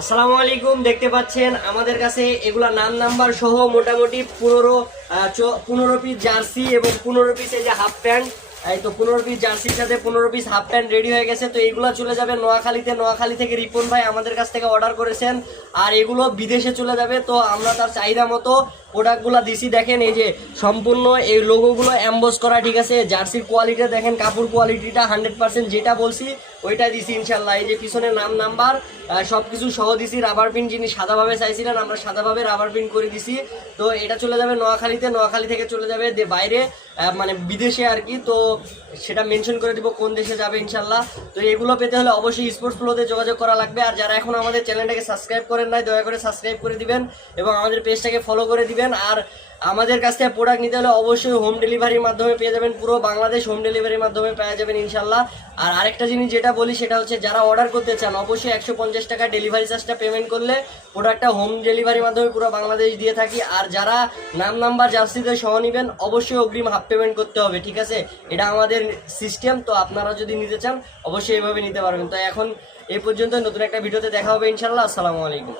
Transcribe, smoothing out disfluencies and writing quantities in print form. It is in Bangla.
আসসালামু আলাইকুম। দেখতে পাচ্ছেন আমাদের কাছে এগুলা নাম নাম্বার সহ মোটামুটি 15 পিস জার্সি এবং 15 পিস এই যে হাফ প্যান্ট। এই তো 15 পিস জার্সির সাথে 15 পিস হাফ প্যান্ট রেডি হয়ে গেছে। তো এগুলো চলে যাবে নোয়াখালীতে। নোয়াখালী থেকে রিপন ভাই আমাদের কাছ থেকে অর্ডার করেছেন, আর এগুলো বিদেশে চলে যাবে। তো আমরা তার চাহিদা মতো প্রোডাক্টগুলো দিছি। দেখেন এই যে সম্পূর্ণ এই লোগোগুলো এমবস করা, ঠিক আছে। জার্সির কোয়ালিটি দেখেন, কাপড় কোয়ালিটিটা 100% যেটা বলছি ওইটা দিছি ইনশাল্লাহ। এই যে পিছনে নাম নাম্বার সবকিছু সহ দিছি। রাবার প্রিন্ট যিনি সাদাভাবে চাইছিলেন আমরা সাদাভাবে রাবার প্রিন্ট করে দিছি। তো এটা চলে যাবে নোয়াখালীতে, নোয়াখালী থেকে চলে যাবে বাইরে, মানে বিদেশে আর কি। তো সেটা মেনশন করে দিব কোন দেশে যাবে ইনশাল্লাহ। তো এগুলো পেতে হলে অবশ্যই স্পোর্টস ফ্লোতে যোগাযোগ করা লাগবে। আর যারা এখন আমাদের চ্যানেলটাকে সাবস্ক্রাইব করেন নাই, দয়া করে সাবস্ক্রাইব করে দিবেন এবং আমাদের পেজটাকে ফলো করে দিবেন। আর আমাদের কাছ থেকে প্রোডাক্ট নিতে হলে অবশ্যই হোম ডেলিভারির মাধ্যমে পেয়ে যাবেন, পুরো বাংলাদেশ হোম ডেলিভারির মাধ্যমে পেয়ে যাবেন ইনশাল্লাহ। আর আরেকটা জিনিস যেটা বলি সেটা হচ্ছে, যারা অর্ডার করতে চান অবশ্যই 150 টাকা ডেলিভারি চার্জটা পেমেন্ট করলে প্রোডাক্টটা হোম ডেলিভারির মাধ্যমে পুরো বাংলাদেশ দিয়ে থাকি। আর যারা নাম নাম্বার জার্সিতে সহ নেবেন অবশ্যই অগ্রিম হাফ পেমেন্ট করতে হবে, ঠিক আছে। এটা আমাদের সিস্টেম। তো আপনারা যদি নিতে চান অবশ্যই এইভাবে নিতে পারবেন। তো এখন এই পর্যন্ত, নতুন একটা ভিডিওতে দেখা হবে ইনশাল্লাহ। আসসালামু আলাইকুম।